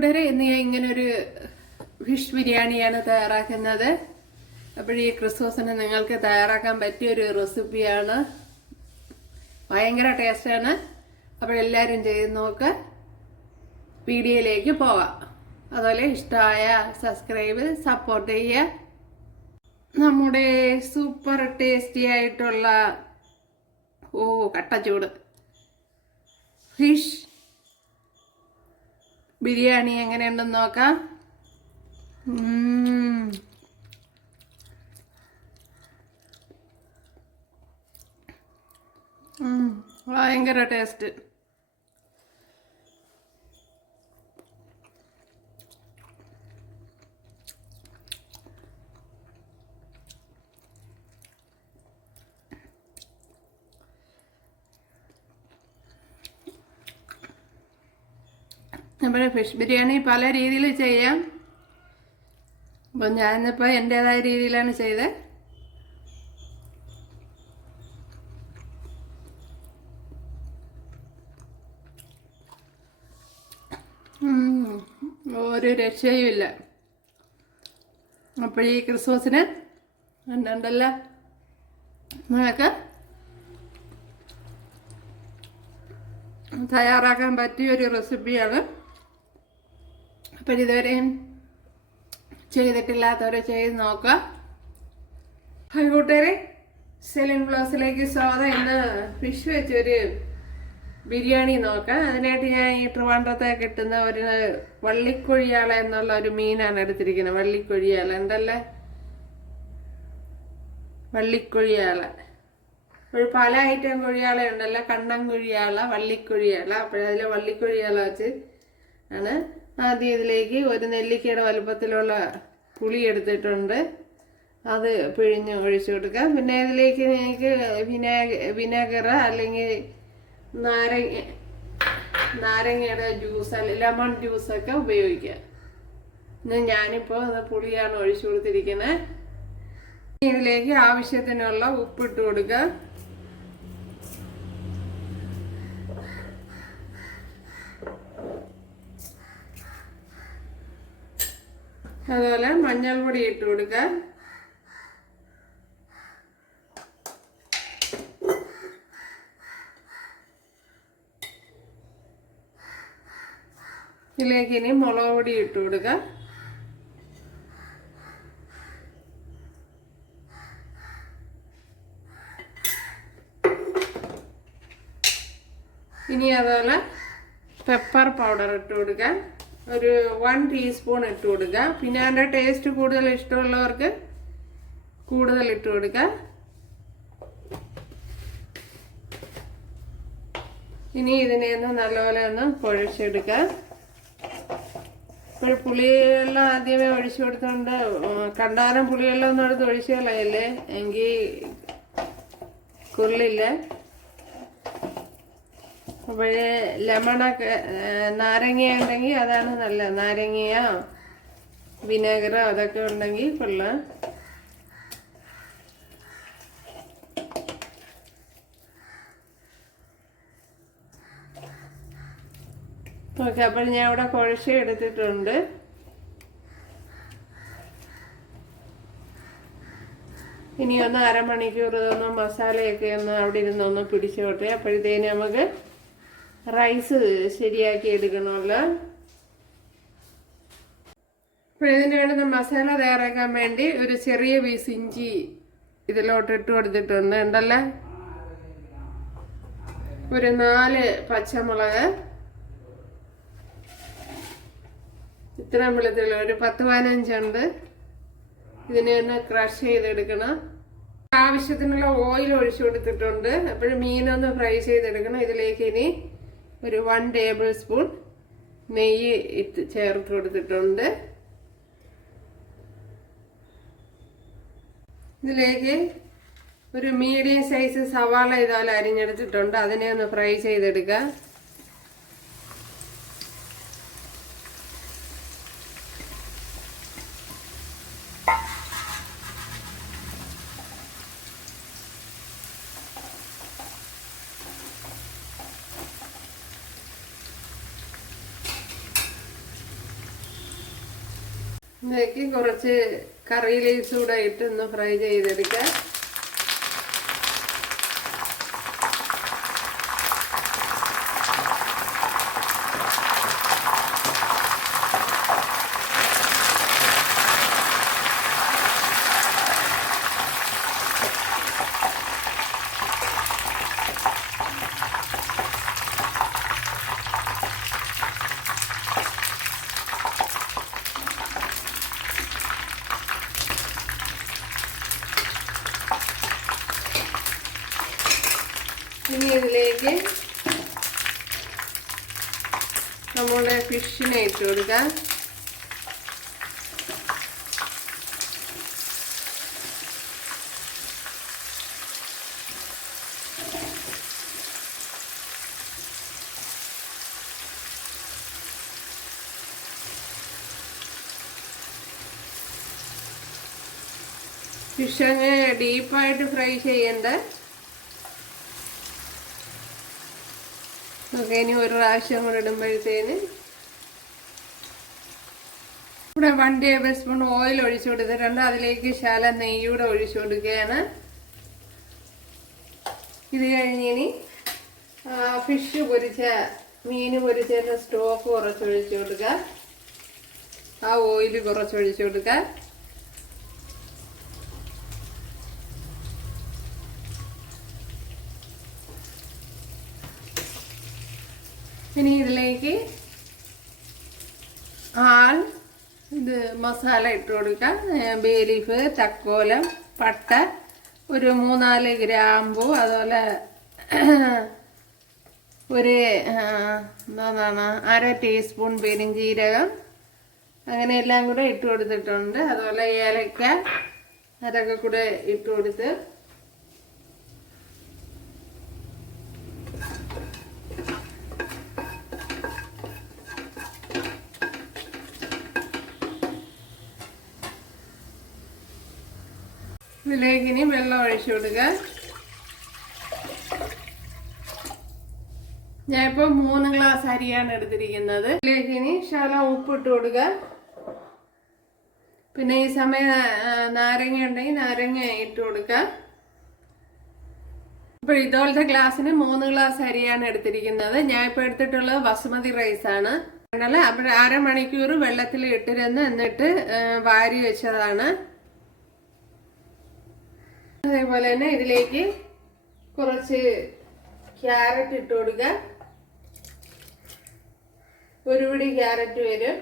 കൂട്ടുകാരെ, ഇന്ന് ഞാൻ ഇങ്ങനൊരു ഫിഷ് ബിരിയാണിയാണ് തയ്യാറാക്കുന്നത്. അപ്പോൾ ഈ ക്രിസ്മസിന് നിങ്ങൾക്ക് തയ്യാറാക്കാൻ പറ്റിയൊരു റെസിപ്പിയാണ്. ഭയങ്കര ടേസ്റ്റാണ്. അപ്പോൾ എല്ലാവരും ചെയ്ത് നോക്ക്. വീഡിയോയിലേക്ക് പോവാം. അതുപോലെ ഇഷ്ടമായ സബ്സ്ക്രൈബ് സപ്പോർട്ട് ചെയ്യുക. നമ്മുടെ സൂപ്പർ ടേസ്റ്റി ആയിട്ടുള്ള കട്ടച്ചൂട് ഫിഷ് ബിരിയാണി എങ്ങനെയുണ്ടെന്ന് നോക്കാം. ഭയങ്കര ടേസ്റ്റ്. നമ്മുടെ ഫിഷ് ബിരിയാണി പല രീതിയിൽ ചെയ്യാം. അപ്പം ഞാനിപ്പോൾ എൻ്റേതായ രീതിയിലാണ് ചെയ്തത്. ഒരു രക്ഷയുമില്ല. അപ്പോൾ ഈ ക്രിസ്മസിന് ഉണ്ടല്ലോ നിങ്ങൾക്ക് തയ്യാറാക്കാൻ പറ്റിയൊരു റെസിപ്പിയാണ്. അപ്പോൾ ഇതുവരെയും ചെയ്തിട്ടില്ലാത്തവരെ ചെയ്ത് നോക്കുക. ഹൈ കൂട്ടുകാരെ, സെലിൻ ബ്ലോസിലേക്ക് സ്വാഗതം. ഇന്ന് ഫിഷ് വെച്ചൊരു ബിരിയാണി നോക്കാം. അതിനായിട്ട് ഞാൻ ഈ ട്രിവാൻഡ്രത്തെ കിട്ടുന്ന ഒരു വള്ളിക്കൊഴിയാള എന്നുള്ള ഒരു മീനാണ് എടുത്തിരിക്കുന്നത്. വള്ളിക്കൊഴിയാള ഉണ്ടല്ലേ, വള്ളിക്കൊഴിയാള. ഒരു പല ഐറ്റം കൊഴിയാള ഉണ്ടല്ലോ, കണ്ണൻ കൊഴിയാള, വള്ളിക്കൊഴിയാള. അപ്പോഴതിൽ വള്ളിക്കൊഴിയാള വെച്ച് ആണ്. ആദ്യം ഇതിലേക്ക് ഒരു നെല്ലിക്കയുടെ വലുപ്പത്തിലുള്ള പുളി എടുത്തിട്ടുണ്ട്. അത് പിഴിഞ്ഞ് ഒഴിച്ചു കൊടുക്കാം. പിന്നെ ഇതിലേക്ക് നിങ്ങൾക്ക് വിനാഗർ അല്ലെങ്കിൽ നാരങ്ങയുടെ ജ്യൂസ് അല്ലെങ്കിൽ ലെമൺ ജ്യൂസൊക്കെ ഉപയോഗിക്കാം. ഞാനിപ്പോൾ പുളിയാണ് ഒഴിച്ചു കൊടുത്തിരിക്കുന്നത്. ഇതിലേക്ക് ആവശ്യത്തിനുള്ള ഉപ്പിട്ട് കൊടുക്കുക. അതുപോലെ മഞ്ഞൾപ്പൊടി ഇട്ട് കൊടുക്കുക. ഇതിലേക്ക് ഇനി മുളക് പൊടി ഇട്ട് കൊടുക്കുക. ഇനി അതുപോലെ പെപ്പർ പൗഡർ ഇട്ട് കൊടുക്കുക. ഒരു 1 ടീസ്പൂൺ ഇട്ട് കൊടുക്കുക. പിന്നെ അതിൻ്റെ ടേസ്റ്റ് കൂടുതൽ ഇഷ്ടമുള്ളവർക്ക് കൂടുതൽ ഇട്ട് കൊടുക്കുക. ഇനി ഇതിനെ ഒന്ന് നല്ലപോലെ ഒന്ന് കുഴച്ചെടുക്കുക. ഇപ്പോൾ പുളിയെല്ലാം ആദ്യമേ ഒഴിച്ചു കൊടുത്തോണ്ട് കണ്ടാലും പുളിയെല്ലാം ഒന്നും എടുത്ത് ഒഴിച്ചു കളയല്ലേ, എങ്കിൽ കൊള്ളില്ല. അപ്പോഴേ ലെമണൊക്കെ നാരങ്ങ ഉണ്ടെങ്കിൽ അതാണ് നല്ല. നാരങ്ങയോ വിനാഗറോ അതൊക്കെ ഉണ്ടെങ്കിൽ കൊള്ളാം. ഓക്കെ, അപ്പോൾ ഞാൻ ഇവിടെ കുഴച്ച് എടുത്തിട്ടുണ്ട്. ഇനി ഒന്ന് അരമണിക്കൂർ ഇതൊന്ന് മസാലയൊക്കെ ഒന്ന് അവിടെ ഇരുന്നൊന്ന് പിടിച്ചോട്ടെ. അപ്പോഴത്തേന് നമുക്ക് റൈസ് ശരിയാക്കി എടുക്കണമല്ലോ. അപ്പോൾ ഇതിന് വേണ്ടുന്ന മസാല തയ്യാറാക്കാൻ വേണ്ടി ഒരു ചെറിയ പീസ് ഇഞ്ചി ഇതിലോട്ട് ഇട്ട് കൊടുത്തിട്ടുണ്ട് ഉണ്ടല്ലോ. ഒരു 4 പച്ചമുളക്, ഇത്രയും വെളുത്തുള്ളി ഒരു 10-15 ഉണ്ട്. ഇതിനെ ഒന്ന് ക്രഷ് ചെയ്തെടുക്കണം. ആവശ്യത്തിനുള്ള ഓയിൽ ഒഴിച്ചു കൊടുത്തിട്ടുണ്ട്. അപ്പോഴും മീനൊന്ന് ഫ്രൈ ചെയ്തെടുക്കണം. ഇതിലേക്ക് ഇനി ഒരു 1 ടേബിൾ സ്പൂൺ നെയ്യ് ചേർത്ത് കൊടുത്തിട്ടുണ്ട്. ഇതിലേക്ക് ഒരു മീഡിയം സൈസ് സവാള ഇതുപോലെ അരിഞ്ഞെടുത്തിട്ടുണ്ട്. അതിനെ ഒന്ന് ഫ്രൈ ചെയ്തെടുക്കുക. ഇതിലേക്ക് കുറച്ച് കറി ലീവ്സ് കൂടെ ഇട്ടൊന്ന് ഫ്രൈ ചെയ്തെടുക്കാം. ഇനി ഇതിലേക്ക് നമ്മുടെ ഫിഷിനെ ഇട്ട് കൊടുക്കാം. ഫിഷ് അങ്ങനെ ഡീപ്പായിട്ട് ഫ്രൈ ചെയ്യണ്ട. ഓക്കെ, ഇനി ഒരു പ്രാവശ്യം കൂടെ ഇടുമ്പോഴത്തേന് ഇവിടെ 1 ടേബിൾ സ്പൂൺ ഓയിൽ ഒഴിച്ചു കൊടുത്തിട്ടുണ്ട്. അതിലേക്ക് ശകലം നെയ്യൂടെ ഒഴിച്ചു കൊടുക്കുകയാണ്. ഇത് കഴിഞ്ഞിനി ഫിഷ് പൊരിച്ച മീൻ പൊരിച്ചതിൻ്റെ സ്റ്റോക്ക് കുറച്ച് ഒഴിച്ചു കൊടുക്കുക. ആ ഓയിൽ കുറച്ച് ഒഴിച്ചു കൊടുക്കുക. ഇനി ഇതിലേക്ക് ഇത് മസാല ഇട്ട് കൊടുക്കാം. ബേ ലീഫ്, തക്കോലം, പട്ട, ഒരു 3-4 ഗ്രാമ്പു, അതുപോലെ ഒരു എന്താണ് 1/2 ടീസ്പൂൺ പെരിഞ്ജീരകം, അങ്ങനെ എല്ലാം കൂടെ ഇട്ട് കൊടുത്തിട്ടുണ്ട്. അതുപോലെ ഏലക്ക അതൊക്കെ കൂടെ ഇട്ട് കൊടുത്ത് ഇതിലേക്ക് ഇനി വെള്ളം ഒഴിച്ചു കൊടുക്കുക. ഞാനിപ്പോൾ 3 ഗ്ലാസ് അരിയാണ് എടുത്തിരിക്കുന്നത്. ഇതിലേക്ക് ഇനി ശകലം ഉപ്പിട്ട് കൊടുക്കുക. പിന്നെ ഈ സമയം നാരങ്ങ ഉണ്ടെങ്കിൽ നാരങ്ങ ഇട്ട് കൊടുക്കുക. ഇപ്പോൾ ഇതുപോലത്തെ ഗ്ലാസ്സിന് 3 ഗ്ലാസ് അരിയാണ് എടുത്തിരിക്കുന്നത്. ഞാൻ ഇപ്പോൾ എടുത്തിട്ടുള്ളത് ബസുമതി റൈസാണ്. അപ്പോൾ 1/2 മണിക്കൂർ വെള്ളത്തിൽ ഇട്ടിരുന്ന് എന്നിട്ട് വാരി വെച്ചതാണ്. അതേപോലെ തന്നെ ഇതിലേക്ക് കുറച്ച് ക്യാരറ്റ് ഇട്ട് കൊടുക്കുക. ഒരു പിടി ക്യാരറ്റ് വരും.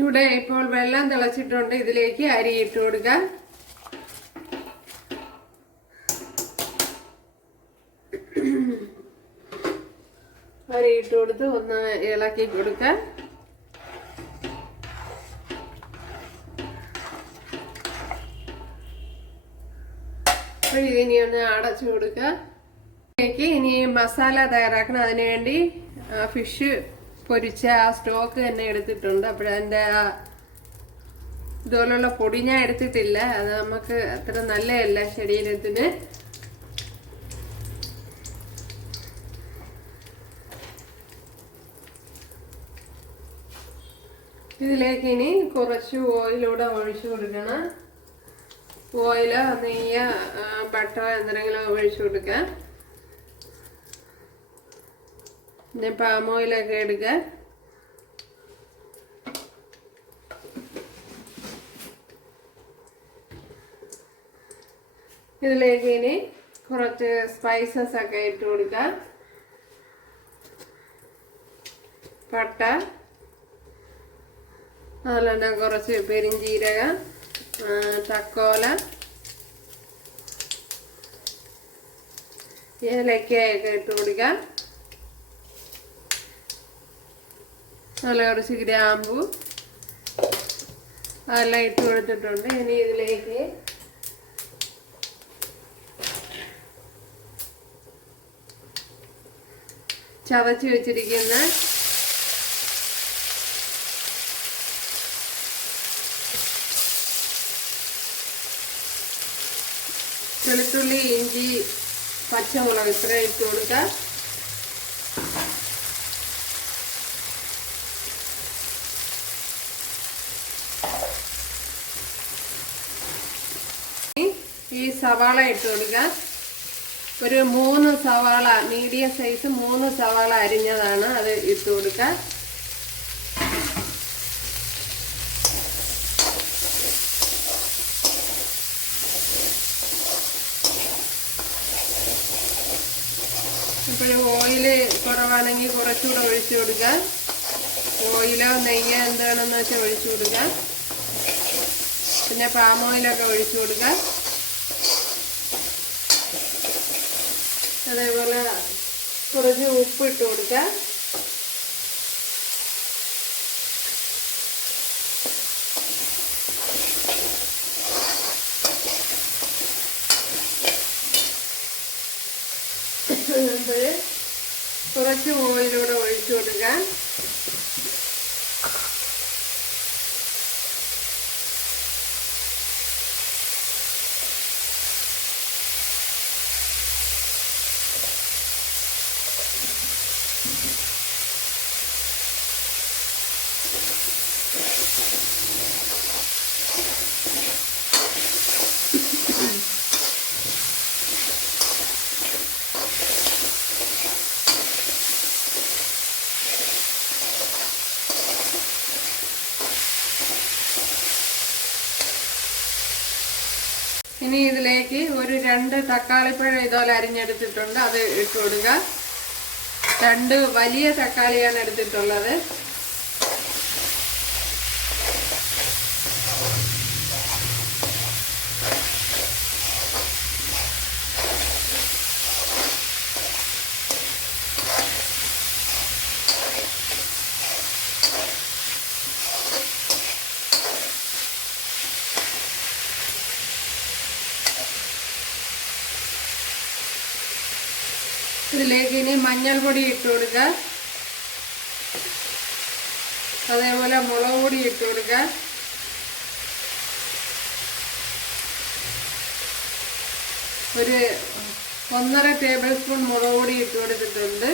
ഇവിടെ ഇപ്പോൾ വെള്ളം തിളച്ചിട്ടുണ്ട്. ഇതിലേക്ക് അരി ഇട്ട് കൊടുക്കാം. അരി ഇട്ട് കൊടുത്ത് ഒന്ന് ഇളക്കി കൊടുക്കാം. ഇതിനി ഒന്ന് അടച്ചു കൊടുക്കാം. ഇനി മസാല തയ്യാറാക്കണം. അതിനുവേണ്ടി ഫിഷ് പൊരിച്ച ആ സ്റ്റോക്ക് തന്നെ എടുത്തിട്ടുണ്ട്. അപ്പോഴതിൻ്റെ ഇതുപോലുള്ള പൊടി ഞാൻ എടുത്തിട്ടില്ല. അത് നമുക്ക് അത്ര നല്ലതല്ല ശരീരത്തിന്. ഇതിലേക്ക് ഇനി കുറച്ച് ഓയിലൂടെ ഒഴിച്ചു കൊടുക്കണം. ഓയിലോ നെയ്യോ ബട്ടറോ എന്തെങ്കിലും ഒഴിച്ചു കൊടുക്കാം. പിന്നെ പാം ഓയിലൊക്കെ എടുക്കുക. ഇതിലേക്ക് ഇനി കുറച്ച് സ്പൈസസ് ഒക്കെ ഇട്ട് കൊടുക്കാം. പട്ട, അതുപോലെ തന്നെ കുറച്ച് പെരിഞ്ജീരകം, തക്കോല, ഏലക്കയൊക്കെ ഇട്ട് കൊടുക്കാം. അതുപോലെ കുറച്ച് ഗ്രാമ്പു അതെല്ലാം ഇട്ട് കൊടുത്തിട്ടുണ്ട്. ഇനി ഇതിലേക്ക് ചതച്ച് വെച്ചിരിക്കുന്ന വെളുത്തുള്ളി, ഇഞ്ചി, പച്ചമുളക് ഇത്ര ഇട്ട് കൊടുക്കുക. ഈ സവാള ഇട്ട് കൊടുക്കുക. ഒരു 3 സവാള, മീഡിയം സൈസ് 3 സവാള അരിഞ്ഞതാണ്, അത് ഇട്ട് കൊടുക്കുക. ഇപ്പോൾ ഓയില് കുറവാണെങ്കിൽ കുറച്ചുകൂടെ ഒഴിച്ചു കൊടുക്കുക. ഓയിലോ നെയ്യോ എന്താണെന്ന് വെച്ചാൽ ഒഴിച്ചു കൊടുക്കുക. പിന്നെ പാം ഓയിലൊക്കെ ഒഴിച്ചു കൊടുക്കുക. അതേപോലെ കുറച്ച് ഉപ്പ് ഇട്ട് കൊടുക്കുക. കുറച്ച് ഓയിലൂടെ ഒഴിച്ചു കൊടുക്കുക. ഇനി ഇതിലേക്ക് ഒരു 2 തക്കാളിപ്പഴം ഇതുപോലെ അരിഞ്ഞെടുത്തിട്ടുണ്ട്, അത് ഇട്ട് കൊടുക്കുക. 2 വലിയ തക്കാളിയാണ് എടുത്തിട്ടുള്ളത്. ഇതിലേക്ക് ഇനി മഞ്ഞൾപ്പൊടി ഇട്ട് കൊടുക്കുക. അതേപോലെ മുളക് പൊടി ഇട്ട് കൊടുക്കുക. ഒരു 1.5 ടേബിൾ സ്പൂൺ മുളക് പൊടി ഇട്ട് കൊടുത്തിട്ടുണ്ട്.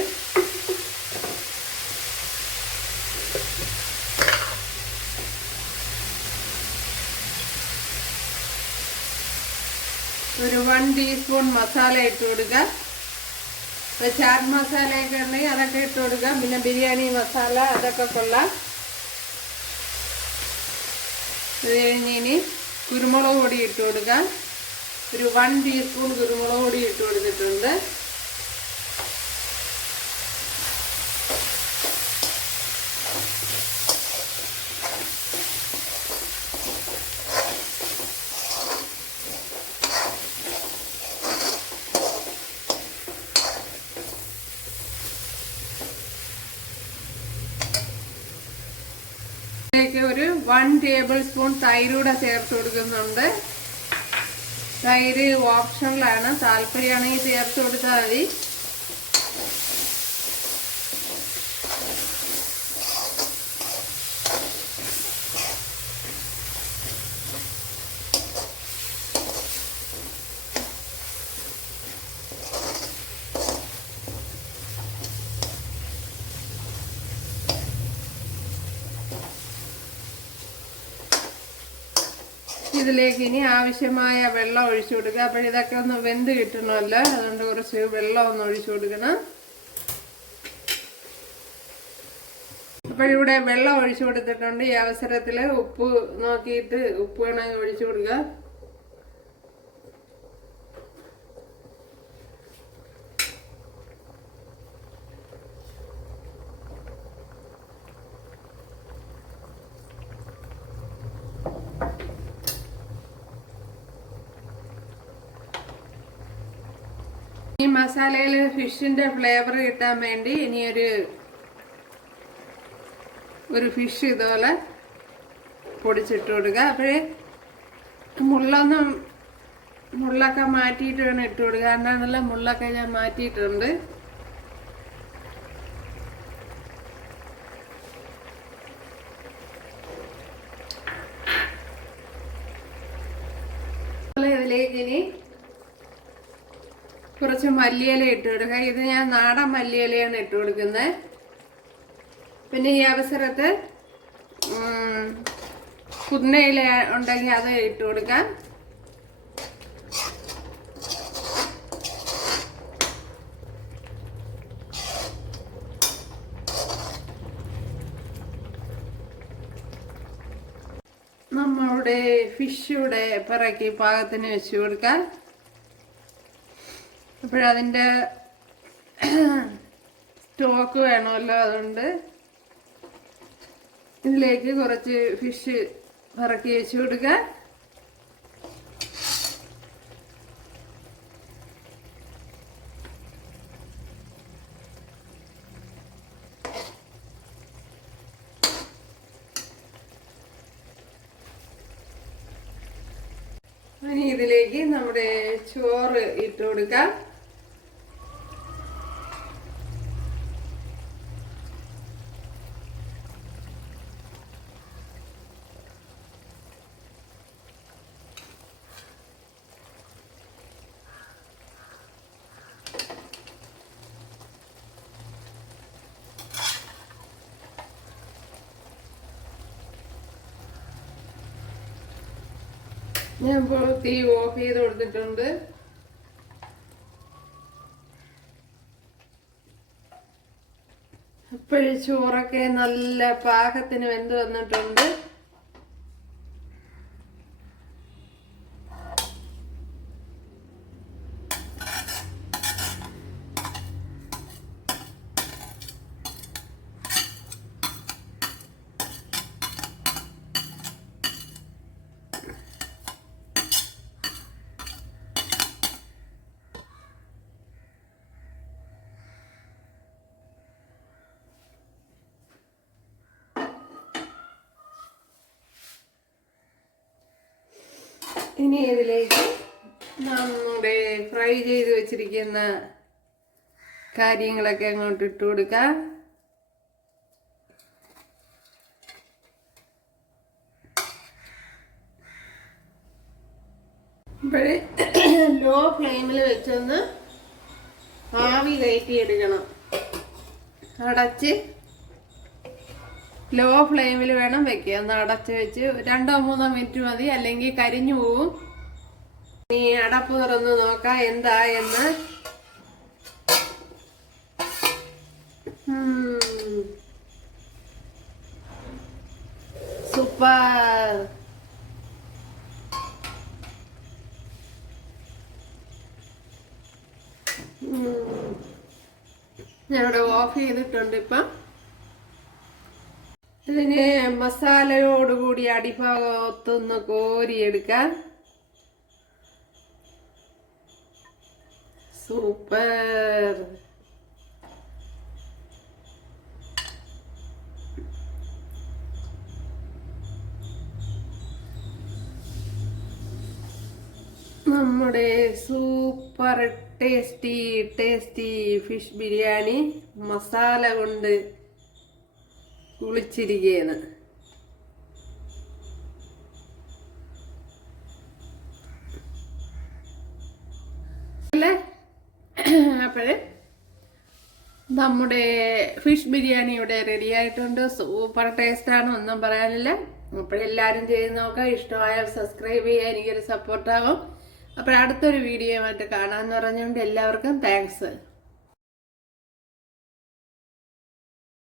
ഒരു 1 ടീസ്പൂൺ മസാല ഇട്ട് കൊടുക്കുക. ചാറ്റ് മസാലയൊക്കെ ഉണ്ടെങ്കിൽ അതൊക്കെ ഇട്ട് കൊടുക്കുക. പിന്നെ ബിരിയാണി മസാല അതൊക്കെ കൊള്ളാം. അത് കഴിഞ്ഞ് ഇനി കുരുമുളക് പൊടി ഇട്ട് കൊടുക്കുക. ഒരു 1 ടീസ്പൂൺ കുരുമുളക് പൊടി ഇട്ട് കൊടുത്തിട്ടുണ്ട്. ഒരു 1 ടേബിൾ സ്പൂൺ തൈരൂടെ ചേർത്ത് കൊടുക്കുന്നുണ്ട്. തൈര് ഓപ്ഷണലാണ്, താല്പര്യമാണെങ്കിൽ ചേർത്ത് കൊടുത്താൽ മതി. ഇതിലേക്ക് ഇനി ആവശ്യമായ വെള്ളം ഒഴിച്ചു കൊടുക്കുക. അപ്പോൾ ഇതൊക്കെ ഒന്ന് വെന്ത് കിട്ടണമല്ലോ, അതുകൊണ്ട് കുറച്ച് വെള്ളം ഒന്ന് ഒഴിച്ചു കൊടുക്കണം. അപ്പോൾ ഇവിടെ വെള്ളം ഒഴിച്ചു കൊടുത്തിട്ടുണ്ട്. ഈ അവസരത്തിൽ ഉപ്പ് നോക്കിയിട്ട് ഉപ്പ് വേണമെങ്കിൽ ഒഴിച്ചു കൊടുക്കുക. ഈ മസാലയിൽ ഫിഷിന്റെ ഫ്ലേവർ കിട്ടാൻ വേണ്ടി ഇനി ഒരു ഒരു ഫിഷ് ഇതുപോലെ പൊടിച്ചിട്ട് കൊടുക്കുക. അപ്പോഴേ മുള്ളൊക്കെ മാറ്റിയിട്ട് വേണം ഇട്ട് കൊടുക്കുക. എന്നാണല്ലോ മുള്ളൊക്കെ ഞാൻ മാറ്റിയിട്ടുണ്ട്. ഇതിലേക്ക് ഇനി കുറച്ച് മല്ലിയില ഇട്ട് കൊടുക്കുക. ഇത് ഞാൻ നാടൻ മല്ലിയിലയാണ് ഇട്ട് കൊടുക്കുന്നത്. പിന്നെ ഈ അവസരത്ത് പുതിനയില ഉണ്ടെങ്കിൽ അത് ഇട്ട് കൊടുക്കാം. നമ്മളുടെ ഫിഷൂടെ പിറക്കി പാകത്തിന് വെച്ച് കൊടുക്കാം. അപ്പോഴതിൻ്റെ സ്റ്റോക്ക് വേണമല്ലോ, അതുകൊണ്ട് ഇതിലേക്ക് കുറച്ച് ഫിഷ് ഇറക്കി വെച്ച് കൊടുക്കുക. ഇനി ഇതിലേക്ക് നമ്മുടെ ചോറ് ഇട്ട് കൊടുക്കാം. ഞാൻ ഇപ്പോൾ തീ ഓഫ് ചെയ്ത് കൊടുത്തിട്ടുണ്ട്. അപ്പോഴും ചോറൊക്കെ നല്ല പാകത്തിന് വെന്ത് വന്നിട്ടുണ്ട്. ഇനി ഇതിലേക്ക് നമ്മുടെ ഫ്രൈ ചെയ്ത് വെച്ചിരിക്കുന്ന കാര്യങ്ങളൊക്കെ അങ്ങോട്ട് ഇട്ട് കൊടുക്കാം. ഇപ്പോഴേ ലോ ഫ്ലെയിമിൽ വെച്ചൊന്ന് ആവി കയറ്റിയെടുക്കണം. അടച്ച് ലോ ഫ്ലെയിമിൽ വേണം വെക്കുക. ഒന്ന് അടച്ച് വെച്ച് 2-3 മിനിറ്റ് മതി, അല്ലെങ്കിൽ കരിഞ്ഞു പോവും. ഇനി അടപ്പ് തുറന്ന് നോക്കാം എന്തായെന്ന്. സൂപ്പർ. ഞാനിവിടെ ഓഫ് ചെയ്തിട്ടുണ്ട്. ഇപ്പം ഇതിന് മസാലയോടുകൂടി അടിഭാഗത്തൊന്ന് കോരിയെടുക്കാം. സൂപ്പർ. നമ്മുടെ super tasty fish biryani masala കൊണ്ട് കുളിച്ചിരിക്കുകയാണ്. അല്ലേ? അപ്പോഴേ നമ്മുടെ ഫിഷ് ബിരിയാണി ഇവിടെ റെഡി ആയിട്ടുണ്ട്. സൂപ്പർ ടേസ്റ്റാണ്, ഒന്നും പറയാനില്ല. അപ്പോഴെല്ലാവരും ചെയ്ത് നോക്കാം. ഇഷ്ടമായാൽ സബ്സ്ക്രൈബ് ചെയ്യാൻ എനിക്കൊരു സപ്പോർട്ടാകും. അപ്പോൾ അടുത്തൊരു വീഡിയോ ആയിട്ട് കാണാമെന്ന് പറഞ്ഞുകൊണ്ട് എല്ലാവർക്കും താങ്ക്സ്.